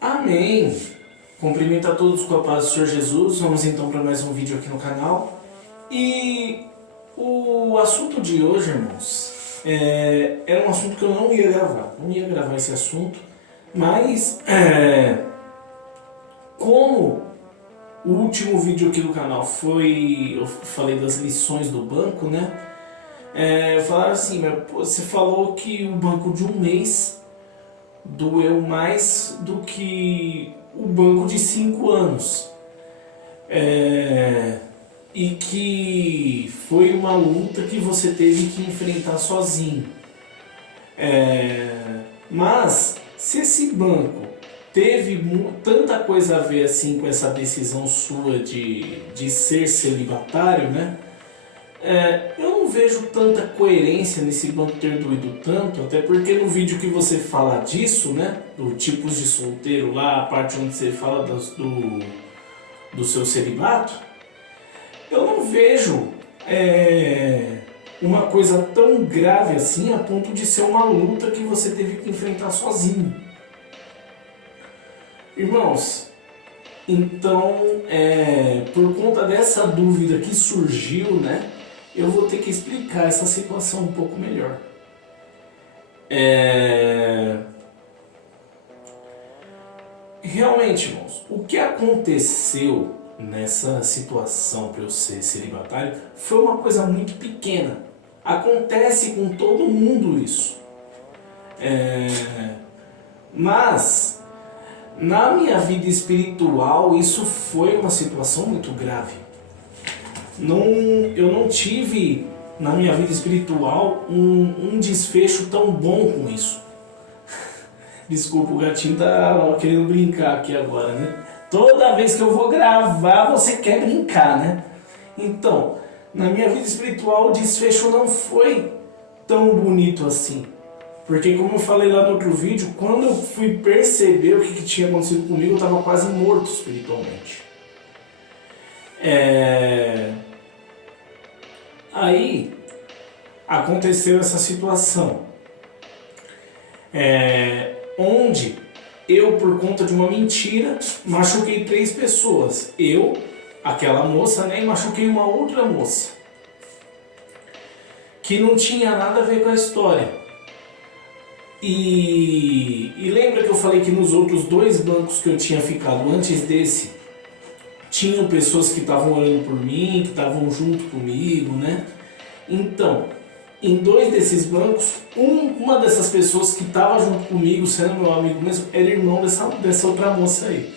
Amém! Cumprimento a todos com a paz do Senhor Jesus. Vamos então para mais um vídeo aqui no canal. E o assunto de hoje, irmãos, era um assunto que eu não ia gravar. Não ia gravar esse assunto, mas como o último vídeo aqui do canal eu falei das lições do banco, né? Falaram assim, você falou que o banco de um mês doeu mais do que o banco de 5 anos. E que foi uma luta que você teve que enfrentar sozinho. Mas se esse banco teve tanta coisa a ver assim com essa decisão sua de ser celibatário, né? Eu não vejo tanta coerência nesse banco ter doído tanto, até porque no vídeo que você fala disso, né, do tipos de solteiro lá, a parte onde você fala do seu celibato, eu não vejo uma coisa tão grave assim a ponto de ser uma luta que você teve que enfrentar sozinho. Irmãos, então, por conta dessa dúvida que surgiu, né, eu vou ter que explicar essa situação um pouco melhor. Realmente, irmãos, o que aconteceu nessa situação para eu ser celibatário foi uma coisa muito pequena. Acontece com todo mundo isso. Mas na minha vida espiritual isso foi uma situação muito grave. Eu não tive na minha vida espiritual um desfecho tão bom com isso. Desculpa, o gatinho tá querendo brincar aqui agora, né? Toda vez que eu vou gravar, você quer brincar, né? Então, na minha vida espiritual, o desfecho não foi tão bonito assim. Porque, como eu falei lá no outro vídeo, quando eu fui perceber o que tinha acontecido comigo, eu estava quase morto espiritualmente. Aí, aconteceu essa situação. Onde eu, por conta de uma mentira, machuquei 3 pessoas. Eu, aquela moça, né, e machuquei uma outra moça. Que não tinha nada a ver com a história. E lembra que eu falei que nos outros 2 bancos que eu tinha ficado antes desse, tinham pessoas que estavam orando por mim, que estavam junto comigo, né? Então, em 2 desses bancos, uma dessas pessoas que estava junto comigo, sendo meu amigo mesmo, era irmão dessa outra moça aí.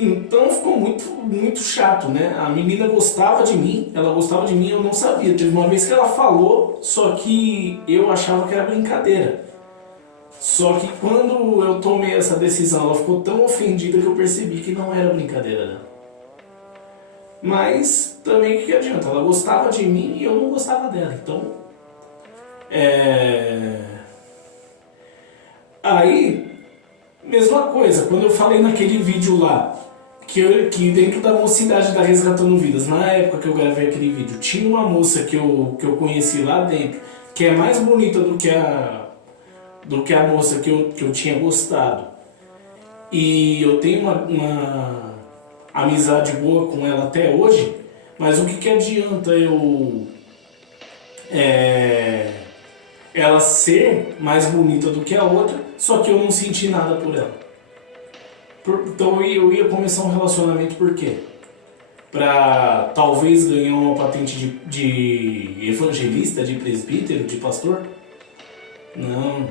Então ficou muito, muito chato, né? A menina gostava de mim, ela gostava de mim, eu não sabia. Teve uma vez que ela falou, só que eu achava que era brincadeira. Só que quando eu tomei essa decisão, ela ficou tão ofendida que eu percebi que não era brincadeira dela. Mas também o que adianta? Ela gostava de mim e eu não gostava dela. Então, aí, mesma coisa, quando eu falei naquele vídeo lá, que dentro da mocidade da Resgatando Vidas, na época que eu gravei aquele vídeo, tinha uma moça que eu conheci lá dentro, que é mais bonita do que a moça que eu tinha gostado. E eu tenho uma amizade boa com ela até hoje, mas o que adianta ela ser mais bonita do que a outra, só que eu não senti nada por ela. Então eu ia começar um relacionamento por quê? Pra talvez ganhar uma patente de evangelista, de presbítero, de pastor? Não.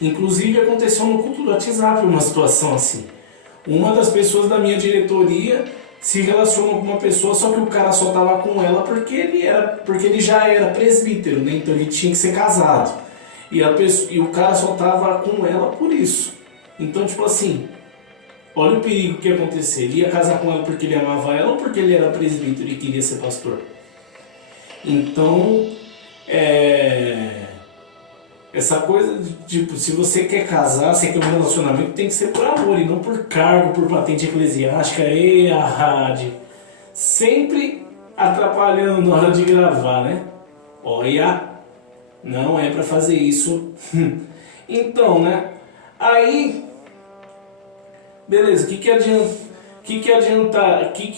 Inclusive aconteceu no culto do WhatsApp uma situação assim. Uma das pessoas da minha diretoria se relacionou com uma pessoa, só que o cara só estava com ela porque ele já era presbítero, né? Então ele tinha que ser casado. E o cara só estava com ela por isso. Então, tipo assim, olha o perigo que ia acontecer. Ele ia casar com ela porque ele amava ela ou porque ele era presbítero e queria ser pastor? Então, essa coisa de, tipo, se você quer casar, você quer um relacionamento, tem que ser por amor e não por cargo, por patente eclesiástica. A rádio. Sempre atrapalhando na hora de gravar, né? Olha, não é pra fazer isso. Então, né? Aí, beleza, o que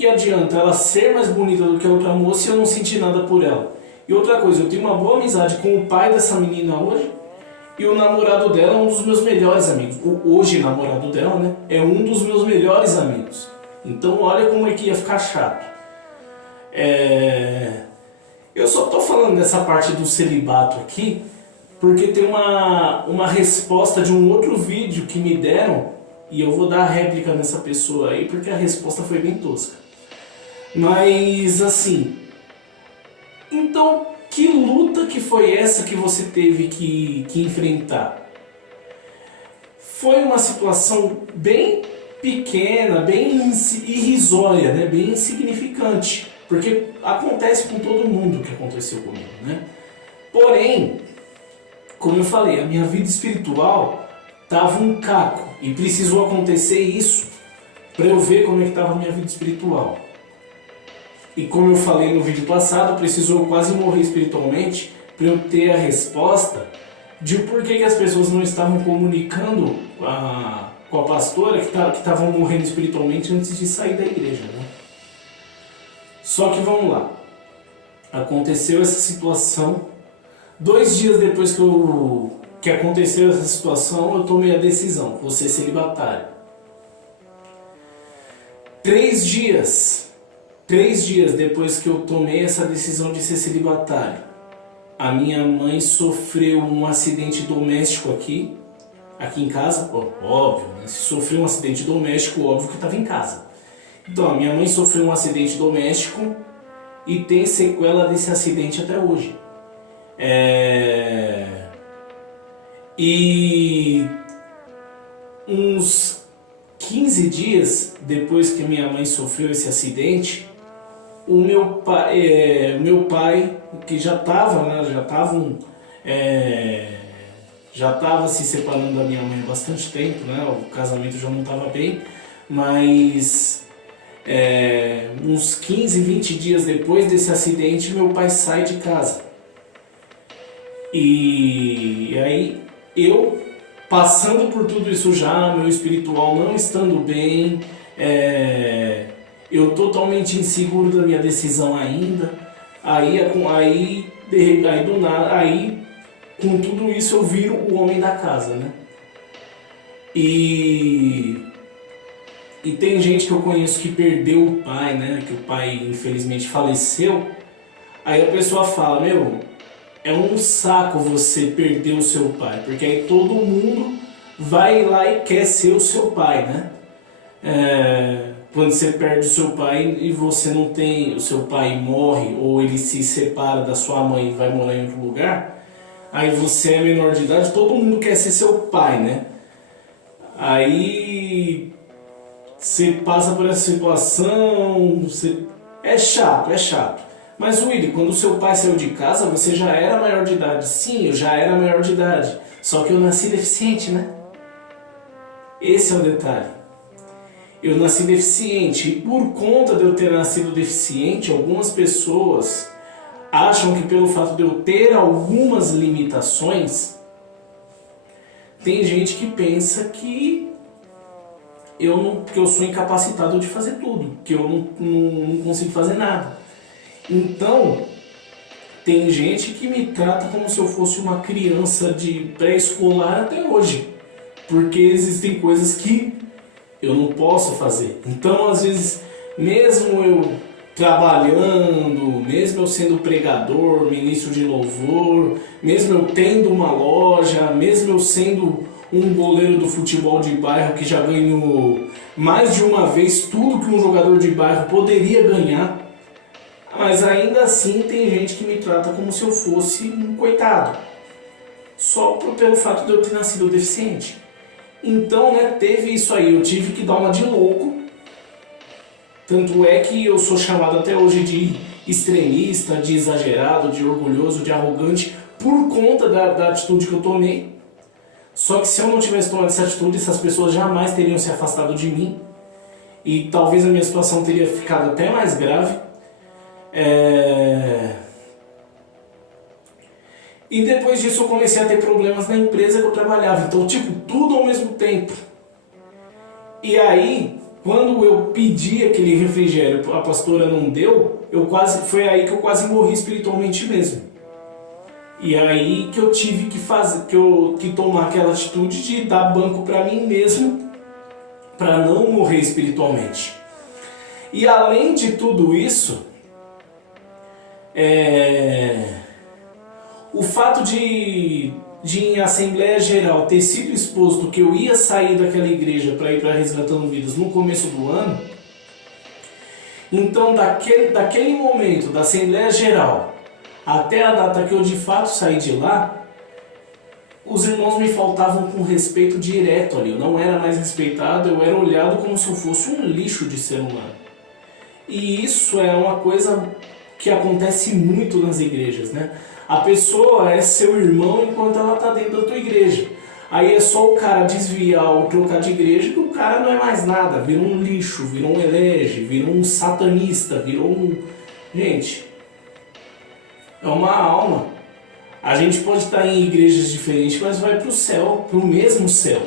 adianta ela ser mais bonita do que a outra moça e eu não sentir nada por ela? E outra coisa, eu tenho uma boa amizade com o pai dessa menina hoje e o namorado dela é um dos meus melhores amigos. O hoje namorado dela, né? É um dos meus melhores amigos. Então olha como é que ia ficar chato. Eu só tô falando dessa parte do celibato aqui porque tem uma resposta de um outro vídeo que me deram e eu vou dar a réplica nessa pessoa aí porque a resposta foi bem tosca. Mas assim, então que luta que foi essa que você teve que enfrentar? Foi uma situação bem pequena, bem irrisória, né? Bem insignificante, porque acontece com todo mundo o que aconteceu comigo, né? Porém, como eu falei, a minha vida espiritual tava um caco e precisou acontecer isso para eu ver como é que tava a minha vida espiritual. E como eu falei no vídeo passado, precisou quase morrer espiritualmente para eu ter a resposta de por que as pessoas não estavam comunicando com a pastora que estavam morrendo espiritualmente antes de sair da igreja, né? Só que vamos lá. Aconteceu essa situação. 2 dias depois que aconteceu essa situação, eu tomei a decisão, vou ser celibatário. 3 dias depois que eu tomei essa decisão de ser celibatário, a minha mãe sofreu um acidente doméstico aqui em casa, óbvio, né? Se sofreu um acidente doméstico, óbvio que estava em casa. Então, a minha mãe sofreu um acidente doméstico e tem sequela desse acidente até hoje. E uns 15 dias depois que minha mãe sofreu esse acidente, o meu pai que já estava se separando da minha mãe há bastante tempo, né? O casamento já não estava bem, mas uns 15, 20 dias depois desse acidente, meu pai sai de casa. E aí eu, passando por tudo isso já, meu espiritual não estando bem, eu totalmente inseguro da minha decisão ainda, aí com tudo isso eu viro o homem da casa, né? E tem gente que eu conheço que perdeu o pai, né? Que o pai infelizmente faleceu. Aí a pessoa fala, é um saco você perder o seu pai, porque aí todo mundo vai lá e quer ser o seu pai, né? Quando você perde o seu pai e você não tem, o seu pai morre ou ele se separa da sua mãe e vai morar em outro lugar, aí você é menor de idade, todo mundo quer ser seu pai, né? Aí você passa por essa situação, é chato. Mas Willy, quando o seu pai saiu de casa, você já era maior de idade. Sim, eu já era maior de idade, só que eu nasci deficiente, né? Esse é o detalhe. Eu nasci deficiente e por conta de eu ter nascido deficiente, algumas pessoas acham que pelo fato de eu ter algumas limitações, tem gente que pensa que eu sou incapacitado de fazer tudo, que eu não consigo fazer nada. Então, tem gente que me trata como se eu fosse uma criança de pré-escolar até hoje, porque existem coisas que eu não posso fazer. Então, às vezes, mesmo eu trabalhando, mesmo eu sendo pregador, ministro de louvor, mesmo eu tendo uma loja, mesmo eu sendo um goleiro do futebol de bairro que já ganhou mais de uma vez tudo que um jogador de bairro poderia ganhar, mas ainda assim tem gente que me trata como se eu fosse um coitado, só pelo fato de eu ter nascido deficiente. Então, né, teve isso aí, eu tive que dar uma de louco. Tanto é que eu sou chamado até hoje de extremista, de exagerado, de orgulhoso, de arrogante, por conta da atitude que eu tomei. Só que se eu não tivesse tomado essa atitude, essas pessoas jamais teriam se afastado de mim. E talvez a minha situação teria ficado até mais grave. E depois disso eu comecei a ter problemas na empresa que eu trabalhava. Então, tipo, tudo ao mesmo tempo. E aí, quando eu pedi aquele refrigério, a pastora não deu, foi aí que eu quase morri espiritualmente mesmo. E aí que eu tive que fazer, que tomar aquela atitude de dar banco para mim mesmo, para não morrer espiritualmente. E além de tudo isso, o fato de em Assembleia Geral ter sido exposto que eu ia sair daquela igreja para ir para Resgatando Vidas no começo do ano, então daquele momento da Assembleia Geral até a data que eu de fato saí de lá, os irmãos me faltavam com respeito direto ali. Eu não era mais respeitado, eu era olhado como se eu fosse um lixo de ser humano. E isso é uma coisa que acontece muito nas igrejas, né? A pessoa é seu irmão enquanto ela está dentro da tua igreja. Aí é só o cara desviar ou trocar de igreja que o cara não é mais nada. Virou um lixo, virou um herege, virou um satanista, virou um... Gente, é uma alma. A gente pode estar em igrejas diferentes, mas vai para o céu, para o mesmo céu.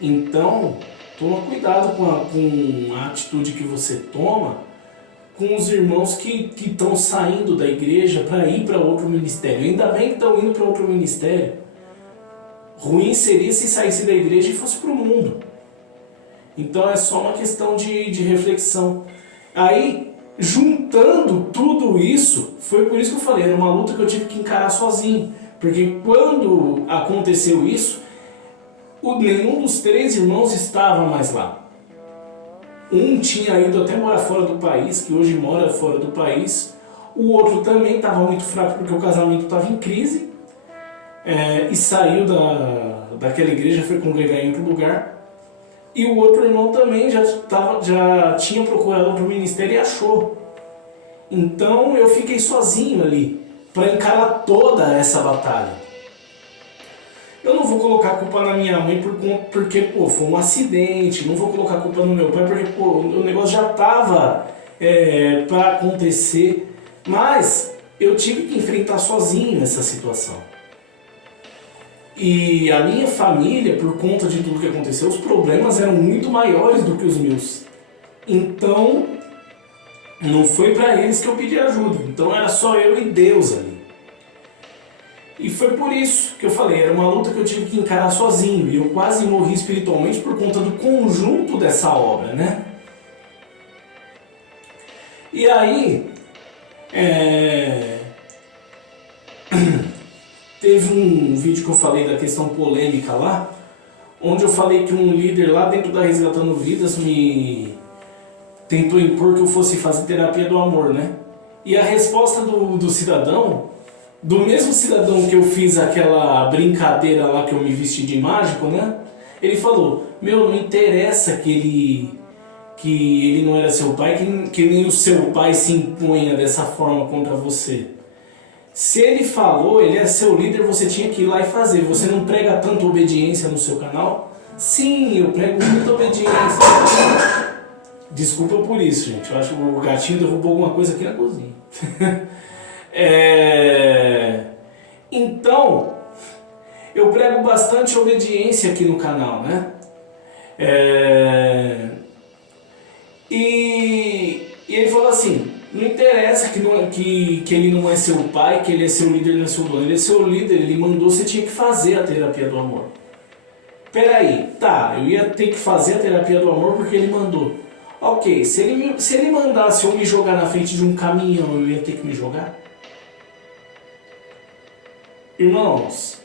Então, toma cuidado com a atitude que você toma com os irmãos que estão saindo da igreja para ir para outro ministério. Ainda bem que estão indo para outro ministério. Ruim seria se saísse da igreja e fosse para o mundo. Então é só uma questão de reflexão. Aí, juntando tudo isso, foi por isso que eu falei, era uma luta que eu tive que encarar sozinho. Porque quando aconteceu isso, nenhum dos 3 irmãos estava mais lá. Um tinha ido até morar fora do país, que hoje mora fora do país. O outro também estava muito fraco porque o casamento estava em crise. E saiu daquela igreja, foi congregar em outro lugar. E o outro irmão também já tinha procurado outro ministério e achou. Então eu fiquei sozinho ali para encarar toda essa batalha. Eu não vou colocar a culpa na minha mãe porque foi um acidente. Não vou colocar a culpa no meu pai porque o negócio já estava para acontecer. Mas eu tive que enfrentar sozinho essa situação. E a minha família, por conta de tudo que aconteceu, os problemas eram muito maiores do que os meus. Então, não foi para eles que eu pedi ajuda. Então era só eu e Deus ali. E foi por isso que eu falei, era uma luta que eu tive que encarar sozinho. E eu quase morri espiritualmente por conta do conjunto dessa obra, né? E aí, teve um vídeo que eu falei da questão polêmica lá, onde eu falei que um líder lá dentro da Resgatando Vidas me tentou impor que eu fosse fazer terapia do amor, né? E a resposta do cidadão, do mesmo cidadão que eu fiz aquela brincadeira lá que eu me vesti de mágico, né? Ele falou, não interessa que ele não era seu pai, que nem o seu pai se impunha dessa forma contra você. Se ele falou, ele é seu líder, você tinha que ir lá e fazer. Você não prega tanta obediência no seu canal? Sim, eu prego muita obediência. Desculpa por isso, gente. Eu acho que o gatinho derrubou alguma coisa aqui na cozinha. Então, eu prego bastante obediência aqui no canal, né? E ele falou assim, não interessa que ele não é seu pai, que ele é seu líder, não é seu dono. Ele é seu líder, ele mandou, você tinha que fazer a terapia do amor. Peraí, eu ia ter que fazer a terapia do amor porque ele mandou. Ok, se ele mandasse eu me jogar na frente de um caminhão, eu ia ter que me jogar? Irmãos,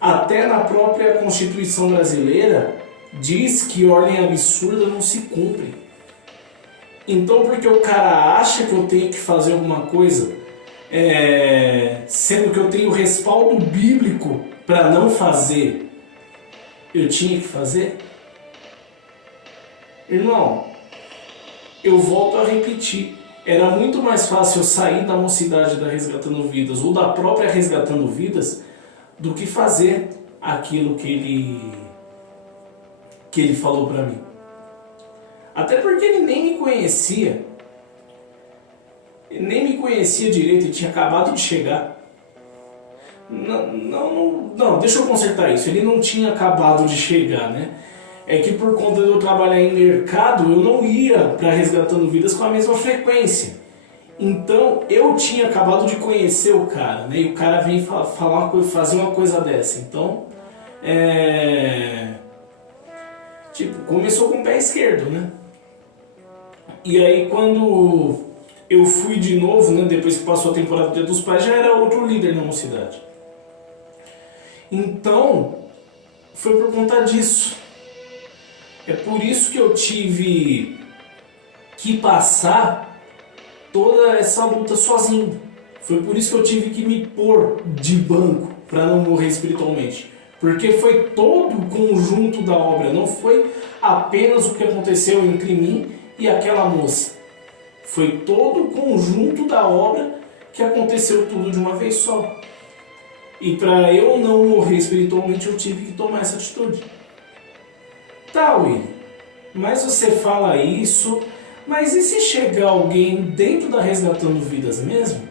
até na própria Constituição brasileira diz que ordem absurda não se cumpre. Então, porque o cara acha que eu tenho que fazer alguma coisa, sendo que eu tenho respaldo bíblico para não fazer, eu tinha que fazer? Irmão, eu volto a repetir. Era muito mais fácil eu sair da mocidade da Resgatando Vidas ou da própria Resgatando Vidas do que fazer aquilo que ele falou para mim. Até porque ele nem me conhecia. nem me conhecia direito, ele tinha acabado de chegar. Não, deixa eu consertar isso. Ele não tinha acabado de chegar, né? É que por conta de eu trabalhar em mercado, eu não ia para Resgatando Vidas com a mesma frequência. Então, eu tinha acabado de conhecer o cara, né? E o cara vem fazer uma coisa dessa. Então, tipo, começou com o pé esquerdo, né? E aí, quando eu fui de novo, né? Depois que passou a temporada do Dia dos Pais, já era outro líder na mocidade. Então, foi por conta disso. É por isso que eu tive que passar toda essa luta sozinho. Foi por isso que eu tive que me pôr de banco para não morrer espiritualmente. Porque foi todo o conjunto da obra, não foi apenas o que aconteceu entre mim e aquela moça. Foi todo o conjunto da obra que aconteceu tudo de uma vez só. E para eu não morrer espiritualmente, eu tive que tomar essa atitude. Tá, William, mas você fala isso, mas e se chegar alguém dentro da Resgatando Vidas mesmo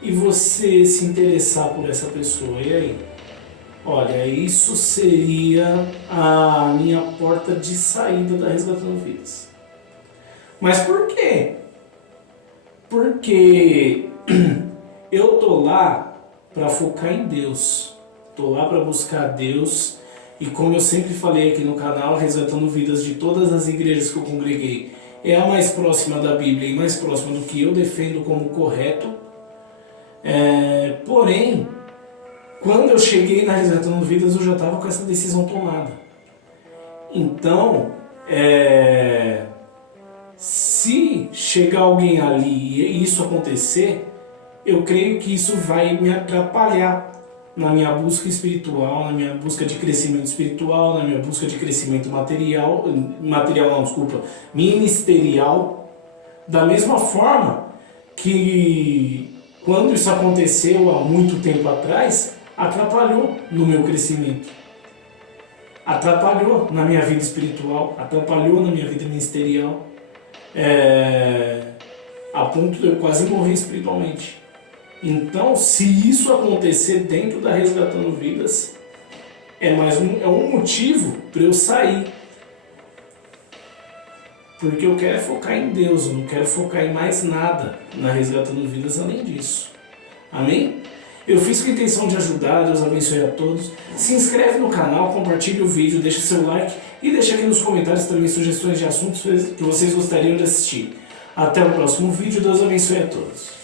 e você se interessar por essa pessoa, e aí? Olha, isso seria a minha porta de saída da Resgatando Vidas. Mas por quê? Porque eu tô lá para focar em Deus, tô lá para buscar Deus. E como eu sempre falei aqui no canal, Resgatando Vidas de todas as igrejas que eu congreguei, é a mais próxima da Bíblia e mais próxima do que eu defendo como correto. Porém, quando eu cheguei na Resgatando Vidas, eu já estava com essa decisão tomada. Então, se chegar alguém ali e isso acontecer, eu creio que isso vai me atrapalhar na minha busca espiritual, na minha busca de crescimento espiritual, na minha busca de crescimento ministerial, da mesma forma que quando isso aconteceu há muito tempo atrás, atrapalhou no meu crescimento, atrapalhou na minha vida espiritual, atrapalhou na minha vida ministerial, a ponto de eu quase morrer espiritualmente. Então, se isso acontecer dentro da Resgatando Vidas, é um motivo para eu sair. Porque eu quero focar em Deus, eu não quero focar em mais nada na Resgatando Vidas além disso. Amém? Eu fiz com a intenção de ajudar, Deus abençoe a todos. Se inscreve no canal, compartilhe o vídeo, deixa seu like e deixa aqui nos comentários também sugestões de assuntos que vocês gostariam de assistir. Até o próximo vídeo, Deus abençoe a todos.